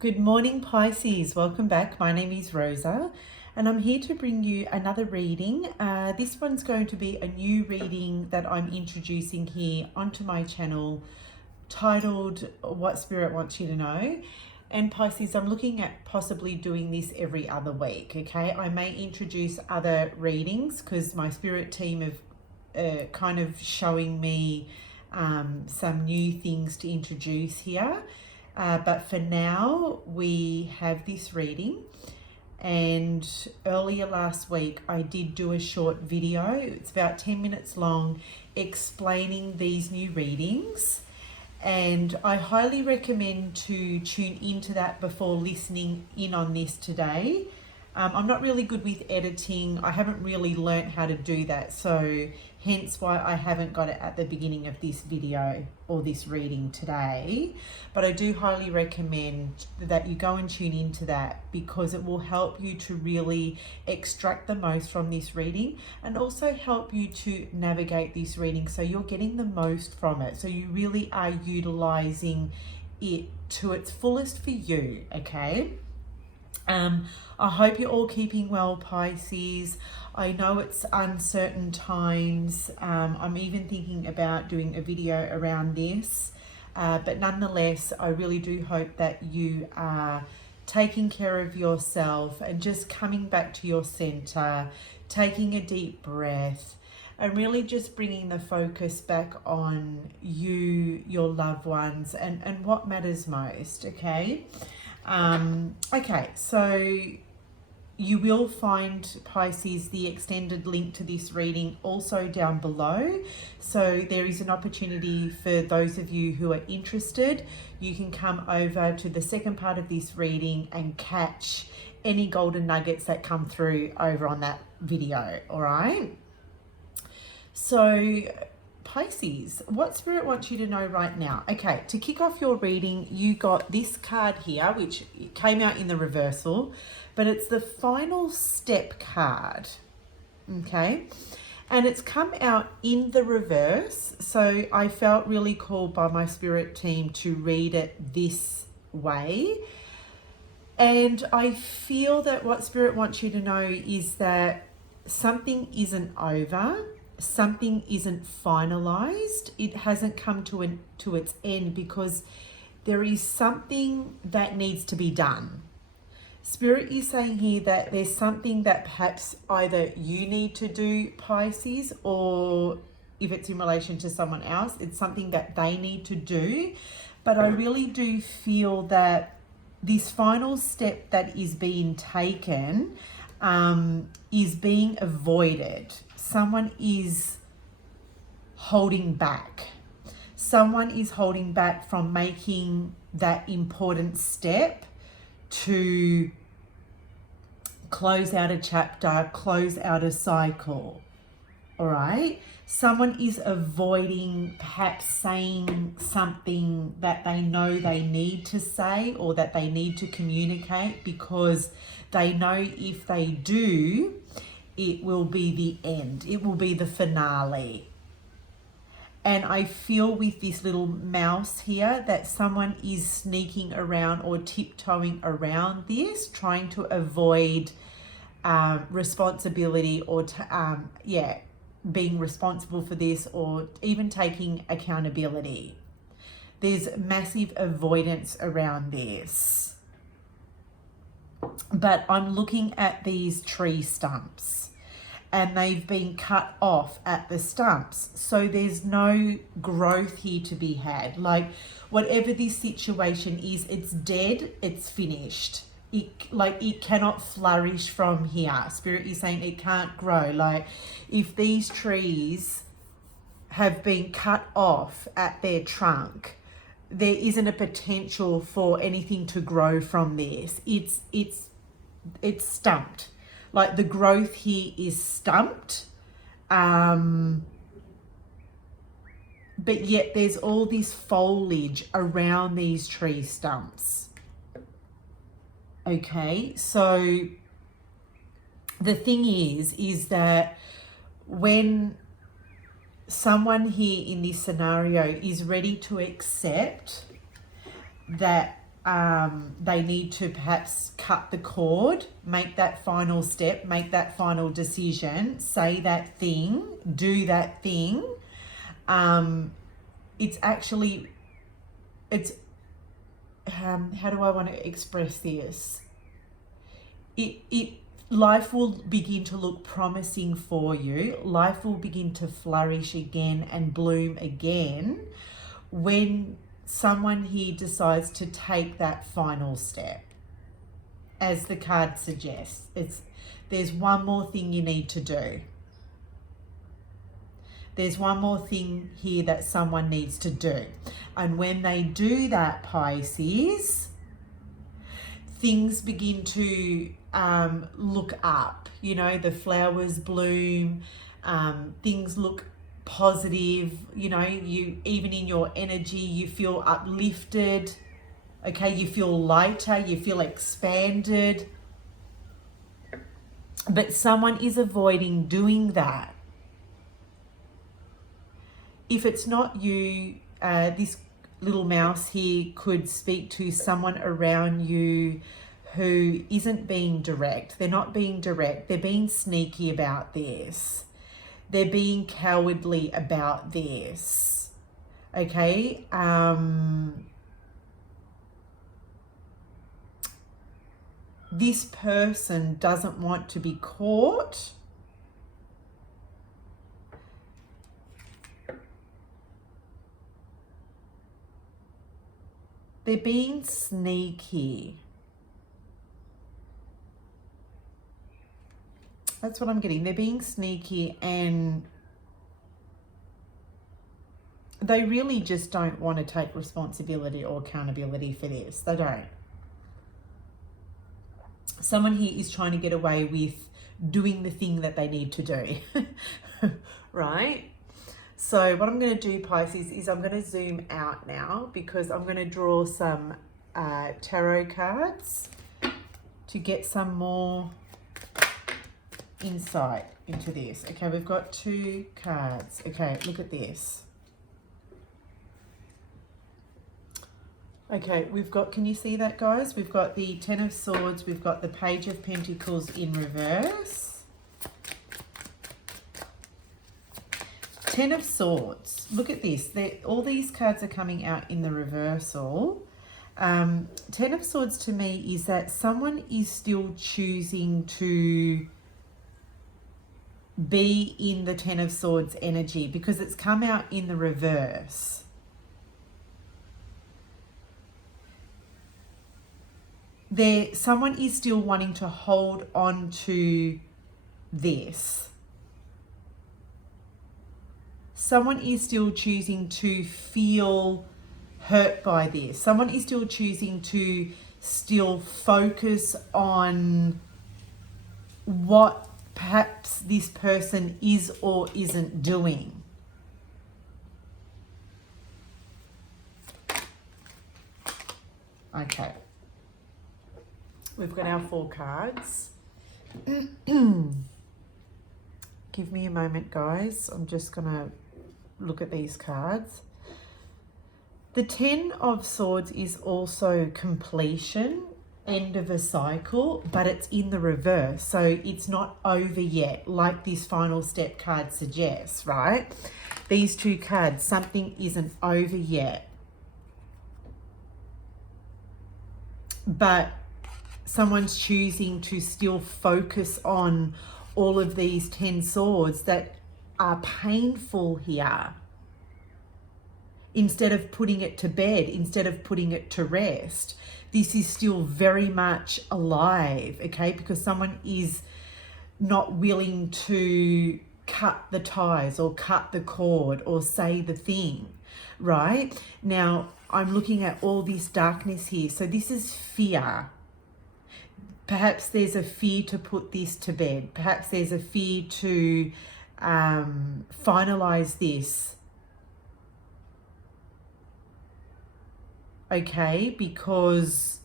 Good morning, Pisces. Welcome back. My name is Rosa, and I'm here to bring you another reading. This one's going to be a new reading that I'm introducing here onto my channel, titled What Spirit Wants You to Know. And Pisces, I'm looking at possibly doing this every other week, okay? I may introduce other readings because my spirit team have kind of showing me some new things to introduce here. But for now, we have this reading. And earlier last week, I did do a short video. It's about 10 minutes long, explaining these new readings. And I highly recommend to tune into that before listening in on this today. I'm not really good with editing. I haven't really learnt how to do that. So hence why I haven't got it at the beginning of this video or this reading today. But I do highly recommend that you go and tune into that, because it will help you to really extract the most from this reading and also help you to navigate this reading so you're getting the most from it. So you really are utilizing it to its fullest for you, okay? I hope you're all keeping well, Pisces. I know it's uncertain times. I'm even thinking about doing a video around this. But nonetheless, I really do hope that you are taking care of yourself and just coming back to your center, taking a deep breath, and really just bringing the focus back on you, your loved ones, and what matters most, okay? Okay, so you will find, Pisces, the extended link to this reading also down below. So there is an opportunity for those of you who are interested. You can come over to the second part of this reading and catch any golden nuggets that come through over on that video, all right? So Pisces, what Spirit wants you to know right now? Okay, to kick off your reading, you got this card here, which came out in the reversal, but it's the final step card, okay? And it's come out in the reverse, so I felt really called by my spirit team to read it this way. And I feel that what Spirit wants you to know is that something isn't over. Something isn't finalized. It hasn't come to its end, because there is something that needs to be done. Spirit is saying here that there's something that perhaps either you need to do, Pisces, or if it's in relation to someone else, it's something that they need to do. But I really do feel that this final step that is being taken is being avoided. Someone is holding back. Someone is holding back from making that important step to close out a chapter, close out a cycle. All right? Someone is avoiding perhaps saying something that they know they need to say or that they need to communicate, because they know if they do, it will be the end. It will be the finale. And I feel with this little mouse here that someone is sneaking around or tiptoeing around this, trying to avoid responsibility or being responsible for this, or even taking accountability. There's massive avoidance around this. But I'm looking at these tree stumps, and they've been cut off at the stumps. So there's no growth here to be had. Like, whatever this situation is, it's dead, it's finished. It cannot flourish from here. Spirit is saying it can't grow. Like, if these trees have been cut off at their trunk, there isn't a potential for anything to grow from this. It's stumped. Like, the growth here is stumped. But yet there's all this foliage around these tree stumps. Okay, so the thing is that when someone here in this scenario is ready to accept that they need to perhaps cut the cord, make that final step, make that final decision, say that thing, do that thing. It's actually, how do I want to express this? Life will begin to look promising for you. Life will begin to flourish again and bloom again when someone here decides to take that final step. As the card suggests, there's one more thing you need to do. There's one more thing here that someone needs to do. And when they do that, Pisces, things begin to look up. You know, the flowers bloom, things look positive. You know, you, even in your energy, you feel uplifted. Okay, you feel lighter, you feel expanded. But someone is avoiding doing that. If it's not you, this little mouse here could speak to someone around you who isn't being direct. They're not being direct. They're being sneaky about this. They're being cowardly about this. Okay? This person doesn't want to be caught. They're being sneaky. That's what I'm getting. They're being sneaky and they really just don't want to take responsibility or accountability for this. They don't. Someone here is trying to get away with doing the thing that they need to do. Right? So what I'm going to do, Pisces, is I'm going to zoom out now because I'm going to draw some tarot cards to get some more insight into this. Okay, we've got 2 cards. Okay, look at this. Okay, we've got, can you see that, guys? We've got the 10 of Swords, we've got the Page of Pentacles in reverse. 10 of Swords. Look at this. All these cards are coming out in the reversal. 10 of Swords to me is that someone is still choosing to be in the 10 of Swords energy because it's come out in the reverse. Someone is still wanting to hold on to this. Someone is still choosing to feel hurt by this. Someone is still choosing to still focus on what perhaps this person is or isn't doing. Okay. We've got our 4 cards. Give me a moment, guys. I'm just going to look at these cards. The 10 of Swords is also completion, end of a cycle, but it's in the reverse. So it's not over yet, like this final step card suggests, right? These 2 cards, something isn't over yet. But someone's choosing to still focus on all of these 10 swords that are painful here. Instead of putting it to bed, instead of putting it to rest, this is still very much alive, okay? Because someone is not willing to cut the ties or cut the cord or say the thing, right? Now, I'm looking at all this darkness here. So this is fear. Perhaps there's a fear to put this to bed. Perhaps there's a fear to finalize this. Okay, because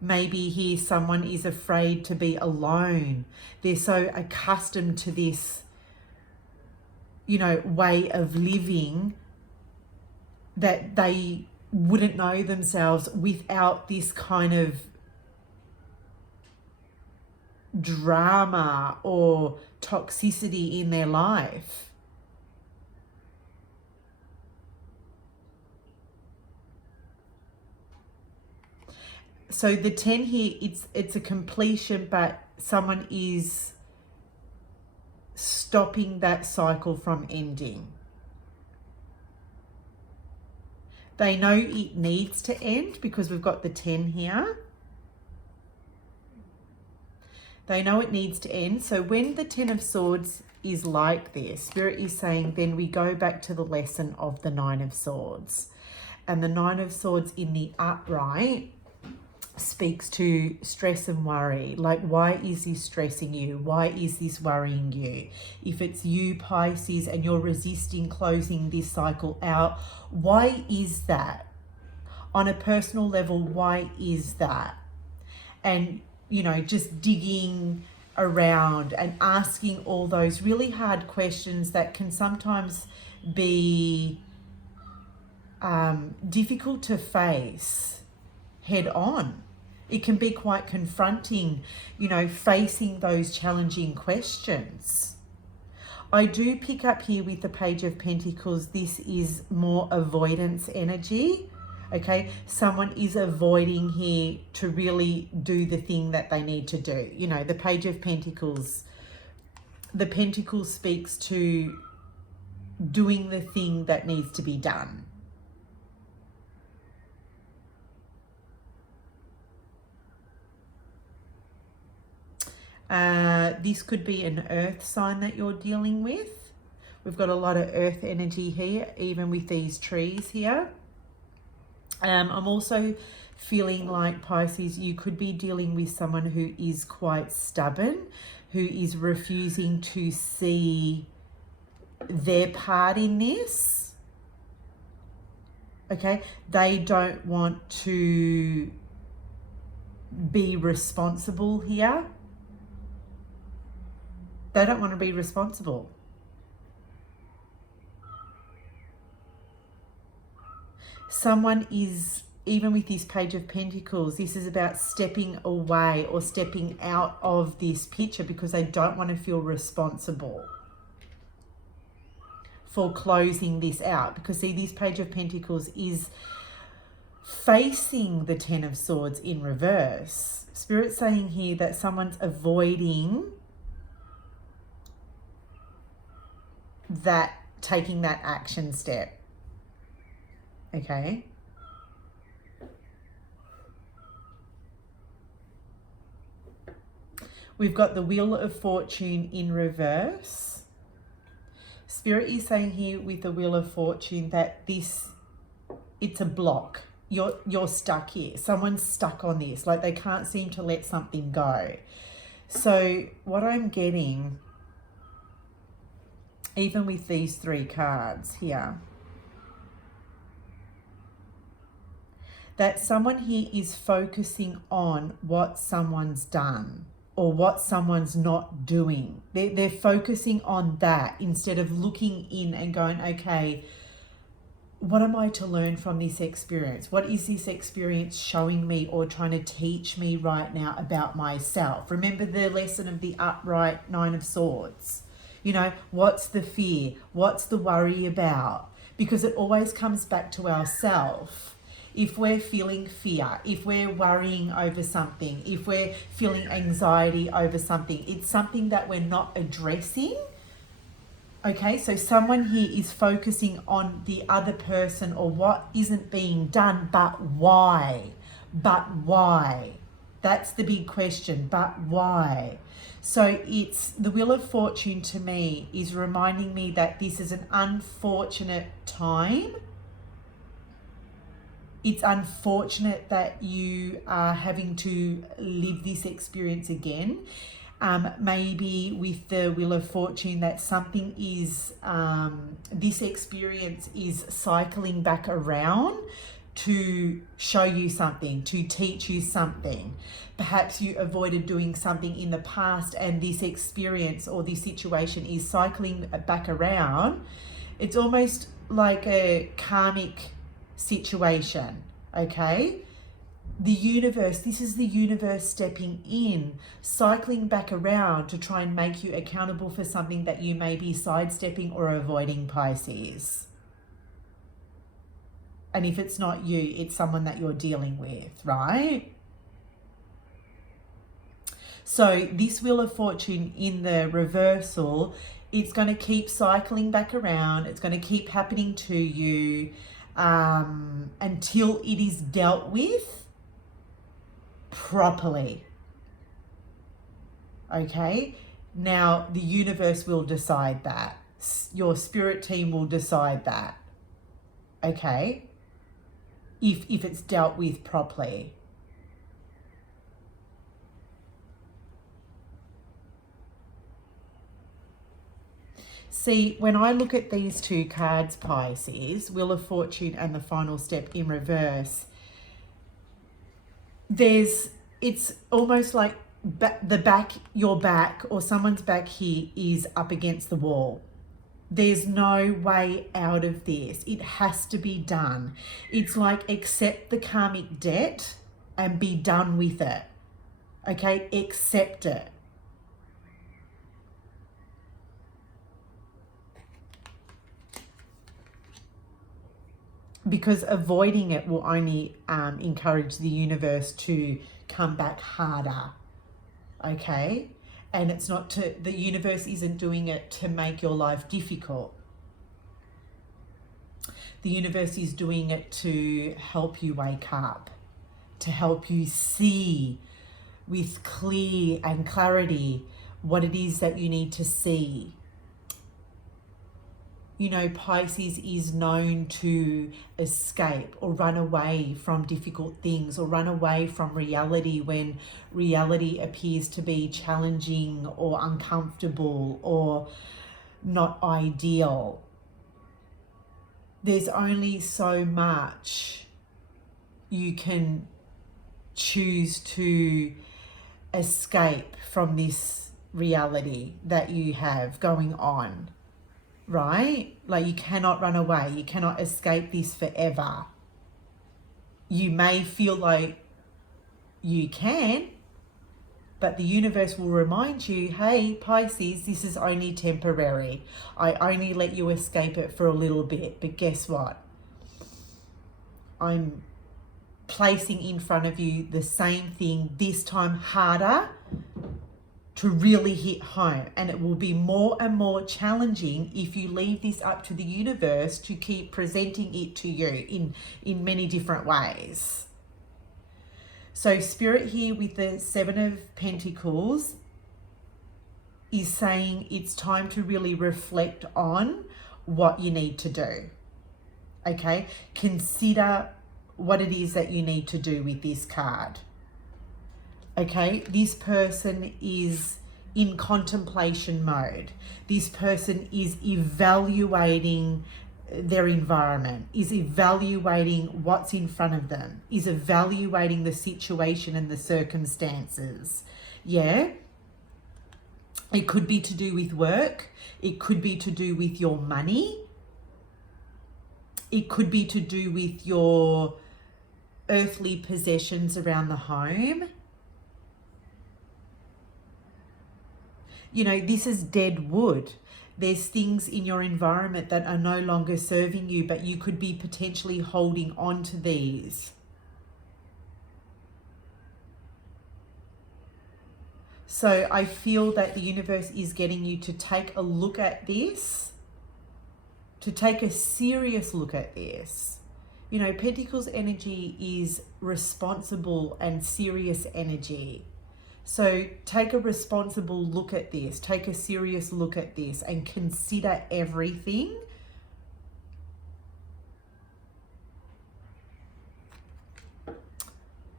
maybe here someone is afraid to be alone. They're so accustomed to this, you know, way of living that they wouldn't know themselves without this kind of drama or toxicity in their life. So the 10 here, it's a completion, but someone is stopping that cycle from ending. They know it needs to end because we've got the 10 here. They know it needs to end. So when the 10 of Swords is like this, Spirit is saying then we go back to the lesson of the 9 of Swords. And the 9 of Swords in the upright speaks to stress and worry. Like, why is this stressing you? Why is this worrying you? If it's you, Pisces, and you're resisting closing this cycle out, why is that? On a personal level, why is that? And, you know, just digging around and asking all those really hard questions that can sometimes be difficult to face head on. It can be quite confronting, you know, facing those challenging questions. I do pick up here with the Page of Pentacles, this is more avoidance energy, okay? Someone is avoiding here to really do the thing that they need to do. You know, the Page of Pentacles, the Pentacle speaks to doing the thing that needs to be done. This could be an earth sign that you're dealing with. We've got a lot of earth energy here, even with these trees here. I'm also feeling like, Pisces, you could be dealing with someone who is quite stubborn, who is refusing to see their part in this. Okay, they don't want to be responsible here. They don't want to be responsible. Someone is, even with this Page of Pentacles, this is about stepping away or stepping out of this picture because they don't want to feel responsible for closing this out. Because see, this Page of Pentacles is facing the 10 of Swords in reverse. Spirit's saying here that someone's avoiding that, taking that action step. Okay. We've got the Wheel of Fortune in reverse. Spirit is saying here with the Wheel of Fortune that it's a block. You're stuck here. Someone's stuck on this. Like they can't seem to let something go. So what I'm getting, even with these 3 cards here, that someone here is focusing on what someone's done or what someone's not doing. They're focusing on that instead of looking in and going, okay, what am I to learn from this experience? What is this experience showing me or trying to teach me right now about myself? Remember the lesson of the upright 9 of Swords. You know, what's the fear? What's the worry about? Because it always comes back to ourselves. If we're feeling fear, if we're worrying over something, if we're feeling anxiety over something, it's something that we're not addressing. Okay, so someone here is focusing on the other person or what isn't being done, but why? But why? That's the big question, but why? So it's the Wheel of Fortune to me is reminding me that this is an unfortunate time. It's unfortunate that you are having to live this experience again. Maybe with the Wheel of Fortune that something is, this experience is cycling back around to show you something, to teach you something. Perhaps you avoided doing something in the past and this experience or this situation is cycling back around. It's almost like a karmic situation, okay? The universe, this is the universe stepping in, cycling back around to try and make you accountable for something that you may be sidestepping or avoiding, Pisces. And if it's not you, it's someone that you're dealing with, right? So this Wheel of Fortune in the reversal, it's going to keep cycling back around. It's going to keep happening to you until it is dealt with properly. Okay? Now, the universe will decide that. Your spirit team will decide that. Okay? If it's dealt with properly. See, when I look at these two cards, Pisces, Wheel of Fortune and the Final Step in reverse, it's almost like your back or someone's back here is up against the wall. There's no way out of this. It has to be done. It's like accept the karmic debt and be done with it. Okay, accept it. Because avoiding it will only encourage the universe to come back harder, okay? And it's not the universe isn't doing it to make your life difficult. The universe is doing it to help you wake up, to help you see with clear and clarity what it is that you need to see. You know, Pisces is known to escape or run away from difficult things or run away from reality when reality appears to be challenging or uncomfortable or not ideal. There's only so much you can choose to escape from this reality that you have going on. Right? Like you cannot run away. You cannot escape this forever. You may feel like you can, but the universe will remind you, hey, Pisces, this is only temporary. I only let you escape it for a little bit. But guess what? I'm placing in front of you the same thing, this time harder, to really hit home, and it will be more and more challenging if you leave this up to the universe to keep presenting it to you in many different ways. So Spirit here with the Seven of Pentacles is saying it's time to really reflect on what you need to do. Okay, consider what it is that you need to do with this card. Okay, this person is in contemplation mode. This person is evaluating their environment, is evaluating what's in front of them, is evaluating the situation and the circumstances. Yeah? It could be to do with work. It could be to do with your money. It could be to do with your earthly possessions around the home. You know, this is dead wood. There's things in your environment that are no longer serving you, but you could be potentially holding on to these. So I feel that the universe is getting you to take a look at this, to take a serious look at this. You know, Pentacles energy is responsible and serious energy. So take a responsible look at this, take a serious look at this and consider everything.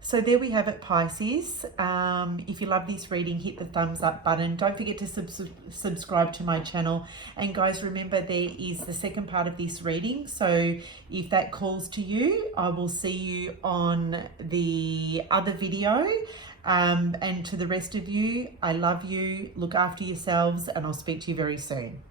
So there we have it, Pisces. If you love this reading, hit the thumbs up button. Don't forget to subscribe to my channel. And guys, remember there is the second part of this reading. So if that calls to you, I will see you on the other video. And to the rest of you, I love you, look after yourselves, and I'll speak to you very soon.